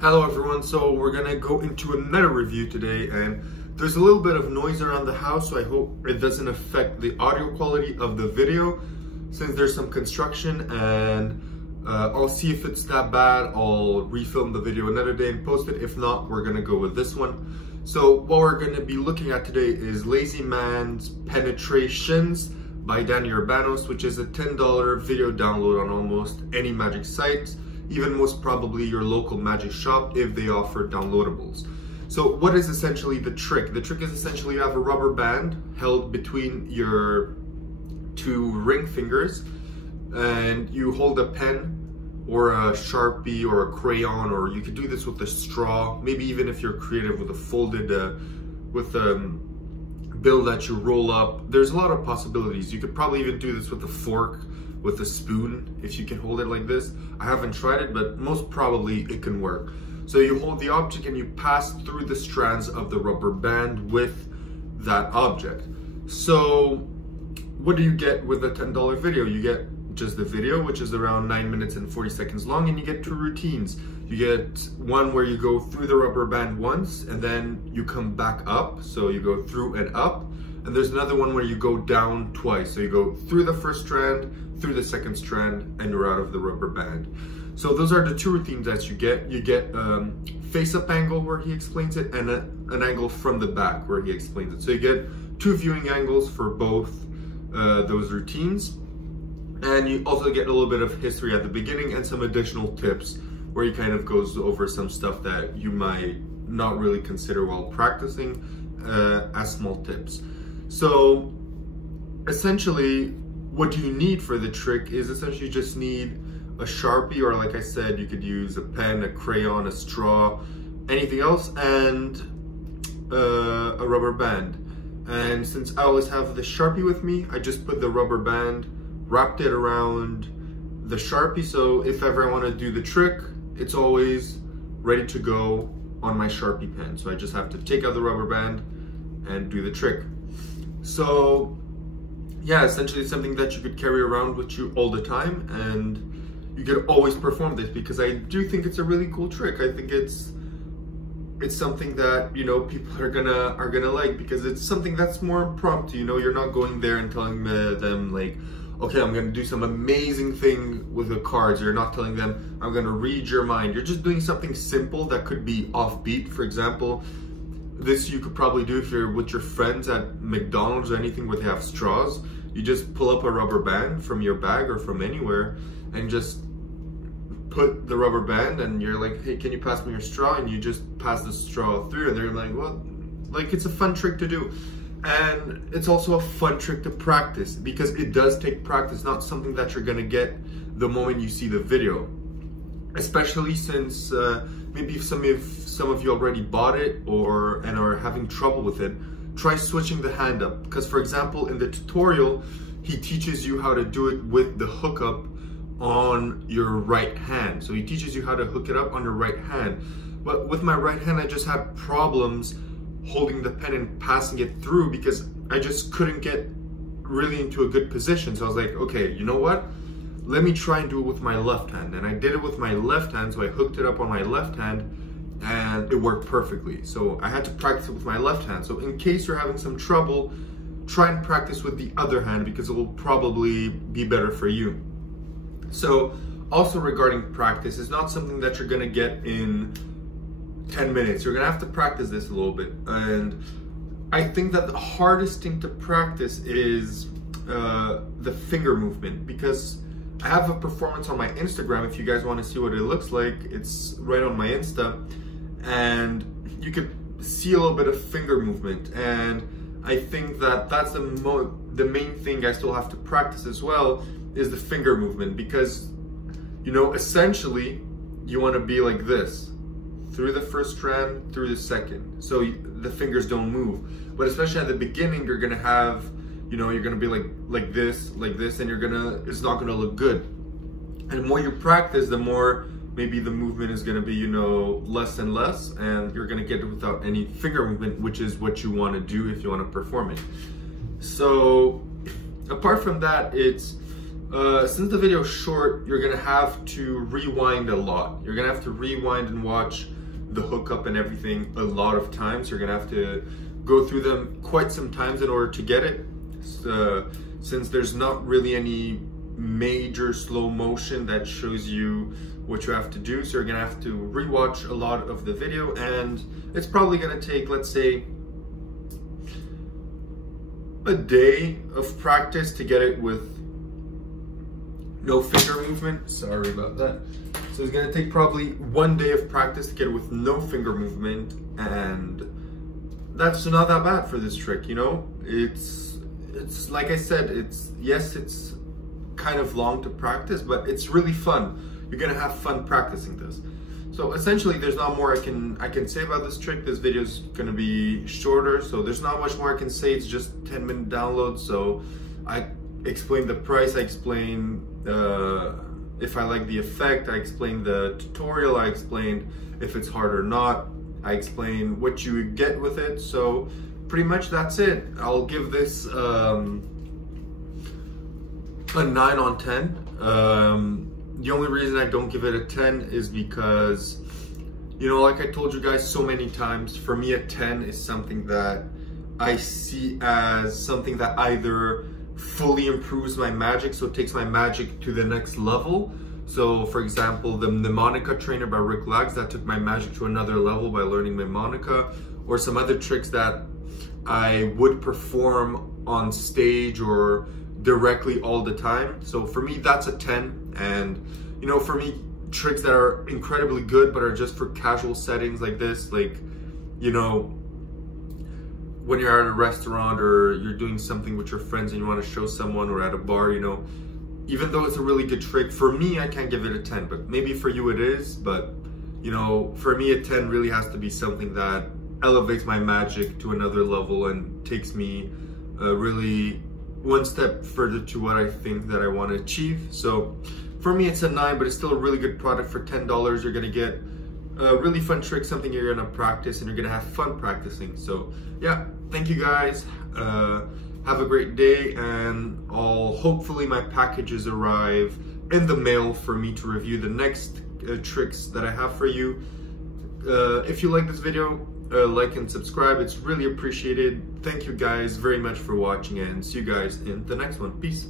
Hello everyone, so we're gonna go into another review today, and there's a little bit of noise around the house, so I hope it doesn't affect the audio quality of the video since there's some construction, and I'll see if it's that bad. I'll refilm the video another day and post it. If not, we're gonna go with this one. So what we're gonna be looking at today is Lazy Man's Penetrations by Urbanus, which is a $10 video download on almost any magic site, even most probably your local magic shop if they offer downloadables. So what is essentially the trick? The trick is essentially you have a rubber band held between your two ring fingers, and you hold a pen or a Sharpie or a crayon, or you could do this with a straw, maybe even if you're creative with a folded, bill that you roll up. There's a lot of possibilities. You could probably even do this with a fork, with a spoon, if you can hold it like this. I haven't tried it, but most probably it can work. So you hold the object and you pass through the strands of the rubber band with that object. So what do you get with a $10 video? You get just the video, which is around 9 minutes and 40 seconds long, and you get two routines. You get one where you go through the rubber band once and then you come back up, so you go through and up. And there's another one where you go down twice. So you go through the first strand, through the second strand, and you're out of the rubber band. So those are the two routines that you get. You get face-up angle where he explains it, and an angle from the back where he explains it. So you get two viewing angles for both those routines. And you also get a little bit of history at the beginning and some additional tips where he kind of goes over some stuff that you might not really consider while practicing as small tips. So essentially, what you need for the trick is essentially you just need a Sharpie, or like I said, you could use a pen, a crayon, a straw, anything else, and a rubber band. And since I always have the Sharpie with me, I just put the rubber band, wrapped it around the Sharpie, so if ever I want to do the trick, it's always ready to go on my Sharpie pen. So I just have to take out the rubber band and do the trick. So yeah, essentially it's something that you could carry around with you all the time, and you could always perform this, because I do think it's a really cool trick. I think it's something that, you know, people are gonna like, because it's something that's more impromptu. You know, you're not going there and telling them like, okay, I'm gonna do some amazing thing with the cards. You're not telling them, I'm gonna read your mind. You're just doing something simple that could be offbeat. For example, this you could probably do if you're with your friends at McDonald's or anything where they have straws. You just pull up a rubber band from your bag or from anywhere and just put the rubber band, and you're like, hey, can you pass me your straw? And you just pass the straw through, and they're like, well, like, it's a fun trick to do. And it's also a fun trick to practice, because it does take practice, not something that you're gonna get the moment you see the video. Especially since maybe if some of you already bought it and are having trouble with it, try switching the hand up. Because for example, in the tutorial, he teaches you how to do it with the hookup on your right hand. So he teaches you how to hook it up on your right hand. But with my right hand, I just had problems holding the pen and passing it through, because I just couldn't get really into a good position. So I was like, okay, you know what? Let me try and do it with my left hand. And I did it with my left hand, so I hooked it up on my left hand, and it worked perfectly. So I had to practice it with my left hand. So in case you're having some trouble, try and practice with the other hand, because it will probably be better for you. So also regarding practice, it's not something that you're gonna get in 10 minutes. You're gonna have to practice this a little bit. And I think that the hardest thing to practice is the finger movement, because I have a performance on my Instagram. If you guys want to see what it looks like, it's right on my Insta, and you could see a little bit of finger movement. And I think that that's the main thing I still have to practice as well, is the finger movement, because, you know, essentially you want to be like this, through the first strand, through the second, so the fingers don't move. But especially at the beginning, you're gonna have, you know, you're gonna be like this, and it's not gonna look good. And the more you practice, the more maybe the movement is gonna be, you know, less and less, and you're gonna get it without any finger movement, which is what you wanna do if you wanna perform it. So apart from that, it's since the video is short, you're gonna have to rewind a lot. You're gonna have to rewind and watch the hookup and everything a lot of times. You're gonna have to go through them quite some times in order to get it. Since there's not really any major slow motion that shows you what you have to do, so you're gonna have to rewatch a lot of the video, and it's probably gonna take, let's say, a day of practice to get it with no finger movement. Sorry about that. So it's gonna take probably 1 day of practice to get it with no finger movement, and that's not that bad for this trick, you know? It's like I said, it's kind of long to practice, but it's really fun. You're gonna have fun practicing this. So essentially, there's not more I can say about this trick. This video is gonna be shorter, so there's not much more I can say. It's just 10-minute download. So I explained the price, I explained if I like the effect, I explained the tutorial, I explained if it's hard or not, I explained what you would get with it. So pretty much that's it. I'll give this a 9 on 10. The only reason I don't give it a 10 is because, you know, like I told you guys so many times, for me a 10 is something that I see as something that either fully improves my magic, so it takes my magic to the next level. So for example, the Mnemonica Trainer by Rick Lags, that took my magic to another level by learning Mnemonica, or some other tricks that I would perform on stage or directly all the time. So for me, that's a 10. And you know, for me, tricks that are incredibly good but are just for casual settings like this, like, you know, when you're at a restaurant or you're doing something with your friends and you want to show someone, or at a bar, you know, even though it's a really good trick, for me, I can't give it a 10, but maybe for you it is. But you know, for me, a 10 really has to be something that elevates my magic to another level and takes me really one step further to what I think that I want to achieve. So for me, it's a 9, but it's still a really good product. For $10, you're gonna get a really fun trick, something you're gonna practice, and you're gonna have fun practicing. So yeah, thank you guys. Have a great day, and hopefully my packages arrive in the mail for me to review the next tricks that I have for you. If you like this video, like and subscribe, it's really appreciated. Thank you guys very much for watching, and see you guys in the next one. Peace.